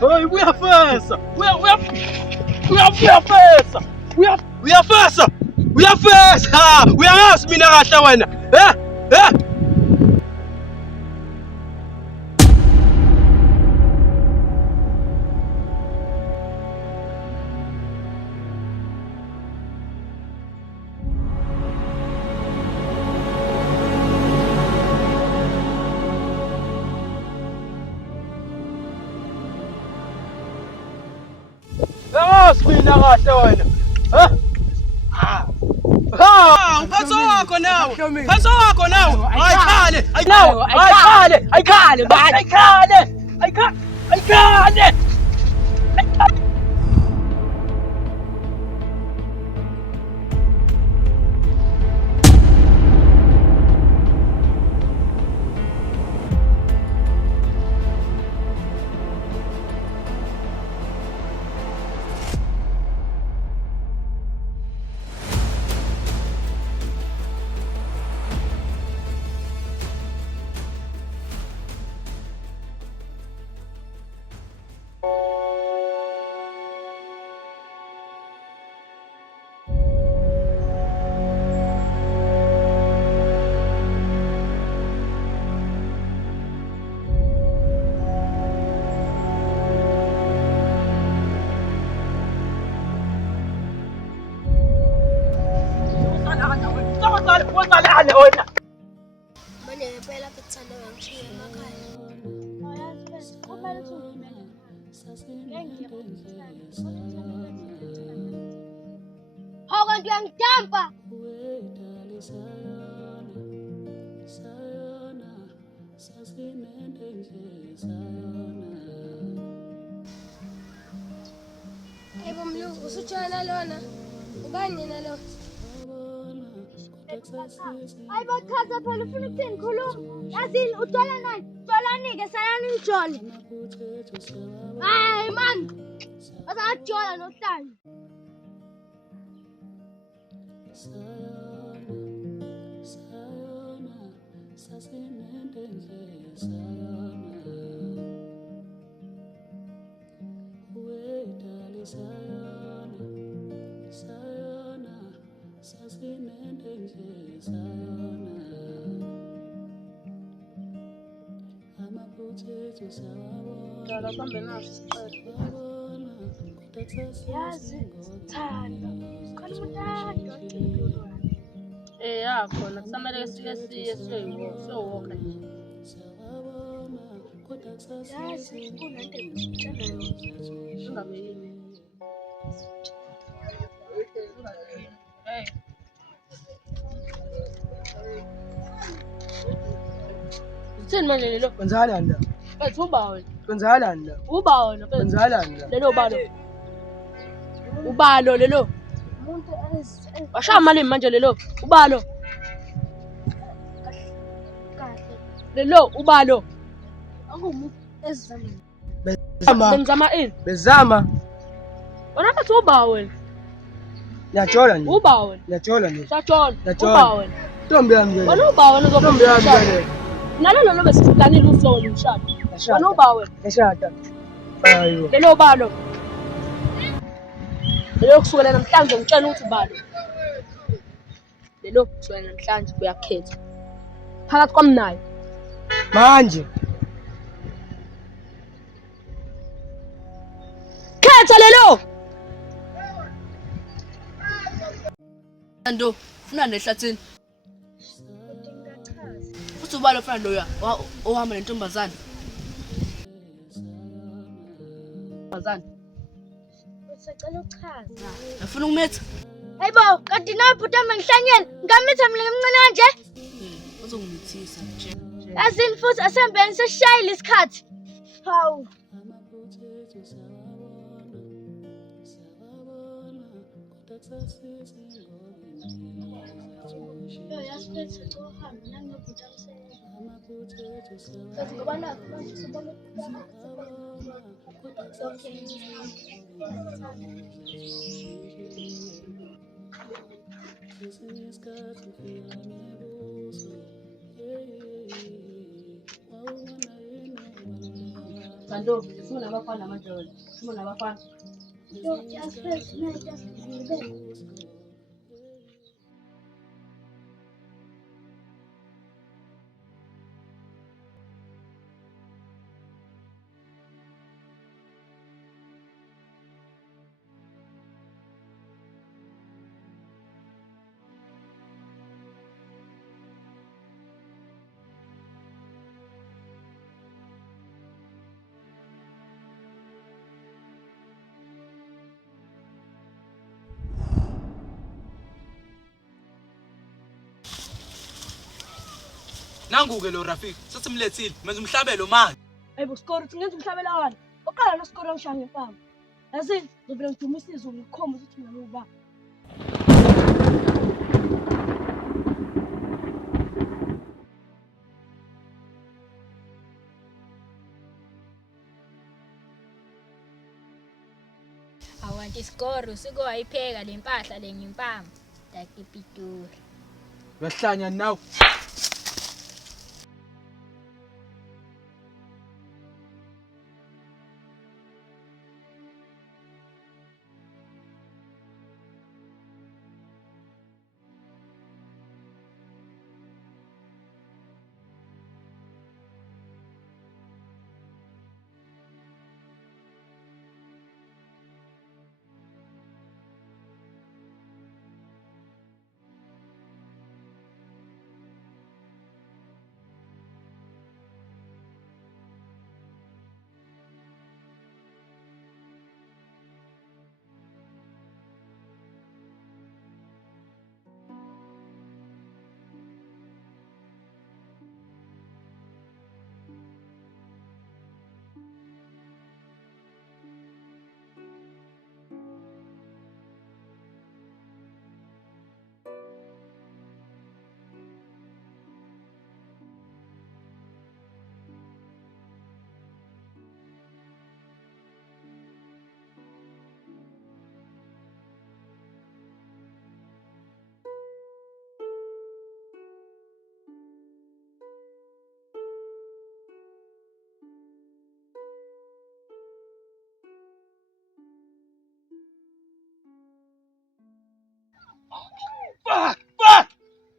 Hey, uyafesa uyafesa uyafesa uyangazi mina kahle wena uyangazi mina kahle wena uphaso wakho nawe ayikhale Manje ngempela kuthanda ngishiya emakhaya. Ayazi bese kumele ungimele. Hawu kanti uyangidampa. Yebo mlungu usutshela lona. Ubani yena lo? Hayi bachaza phela ufuna ukuthini khuluma. Yazini ujola nani? Jolanike salani ngijole. Hayi man. Azajola nohlanje. Yazi thanda. Khona umuntu akadwa. Yakhona kusamele sike siye siyowoka nje. Yazi kunento engitshela yona. Ingabe yini? Uthini manje lelo? kwenzakalani la Bethu uba wena. kwenzakalani la Uba wena bethu. kwenzakalani la Lelo ubalo. Ubalo lelo. Umuntu Washaya malini manje lelo? Ubalo. kahle. Lelo ubalo. Akumuntu ezizameni. Benzama ini? bezama Wena bethu uba wena. niyajola nje Uba wena. niyajola nje Sajola. Sajola. Uba wena. ntombi yami le Wena uba wena ntombi yami le Nalelo lo besiplanile usolo mshado. Wena uba wena. yashada ayo Lelo balo. Lelo kusukela namhlanje ngitshela ukuthi ubalo. Lelo kusukela namhlanje uyakhetha. Phakathi kwamnayo. manje Khetha lelo. Ando, ufuna nehlathini. Futhi ubalo ufana loya ohamba nentombazane. Bazana. Usacela uchaza. Ngifuna ukumetha. Hayibo, kanti nabhuta mangihlanyela. Ngamitha mina ngimncane kanje. Uzongimithisa nje. Yazini futhi asembeni sesishayile isikhathi. Hawu. Yo yasiphethe ukuhamba nangibhuta msebenzi. Kazi ngoba nakho manje sibona okay. Kantombi, sifuna nabafana amadoda. Sifuna nabafana. Yo, just first, no, just Nangu-ke lo Rafiki, sesimlethile, menza umhlabelo manje. Hayibo skoro, uthi ngenza umhlabelwano. Oqala noskoro ngishaya ngefama. Yazini, ngizovela ngidumisa izulu ngikhomba ukuthi mina ngiwuba. Awanti isikoro usuke wayipheka le mpahla le ngimpama. Dakipitori. Uyahlanya nawe.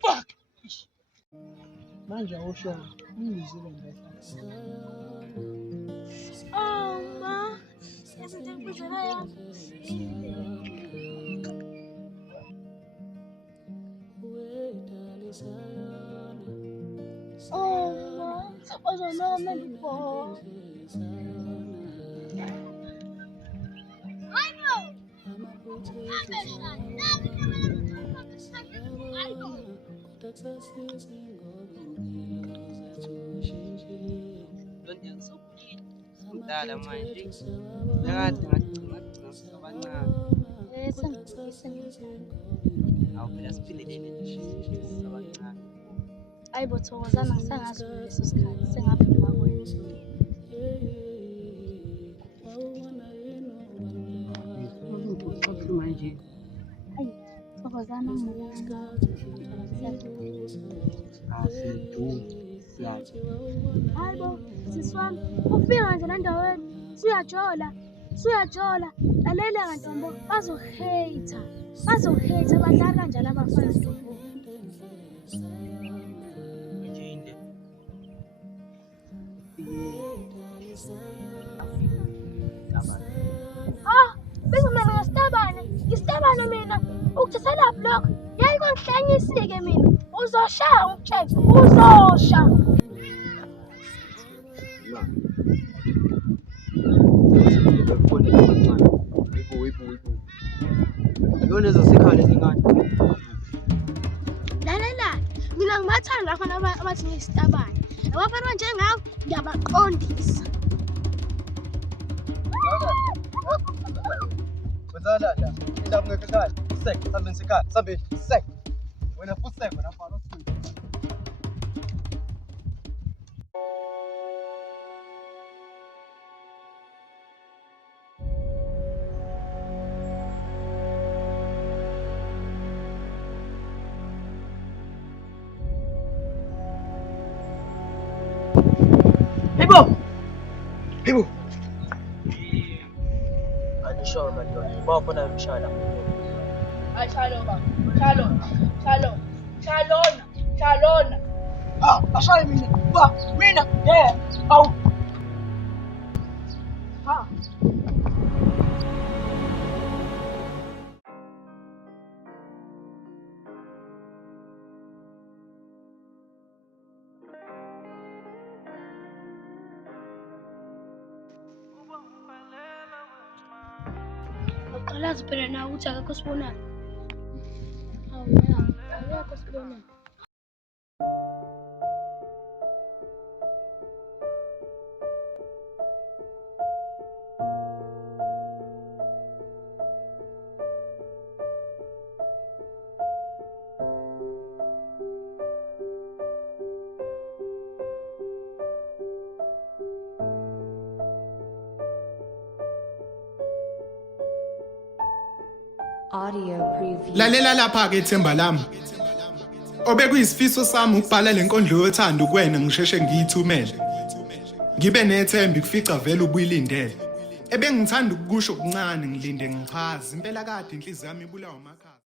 Fuck! Manje awusho ingizile nje. Oh, ma. Essa tem que fazer aí. Oh, ma. Hoje eu não me vou. Dala manje ngade ngacabanga awuphela siphilelele nje sabancane. Hayi bo Thokozana ngisangazi leso sikhathi sengaphila kwena. Manje Hayi Thokozana ngiyanga. asidudi siyazi Hayi bo siswami ufika nje la ndaweni suyajola lalela kantombo bazohate badlala kanjalo abafana ntombo. njinde Bezomana ngestabane mina ukuthathela block yayi kongihlanyisike mina uzoshaya ngikucheck uzosha. Yona ezosikhala ezingane. Lalela mina ngibathanda abafana abathi ngestabane abafana njengawo ngiyabaqondisa. Wenzala la indaba ngeke ekhaya sek sambeni sekhaya sambeni sek wena futhi sek wena mfana osifuna. Hibo. Angisho madoda. Bawukhona umshana. Hayi shalo baba. Shalona. Ah, ashaye mina. Ba, mina. Yeah. Awu. Ha. Uqalazi phela nawe ukuthi akekho sibonayo. Hawu ya, akekho sibona. Audio preview. Lalela lapha ke ithemba lami. Obekuyisifiso sami ukubhala lenkondlo yothando kuwena ngisheshe ngiyithumele. Ngibe nethemba ukufica vele ubuyilindele. Ebengithanda ukukusho okuncane ngilinde ngichaza impela kade inhliziyo yami ibulawa amakhaza.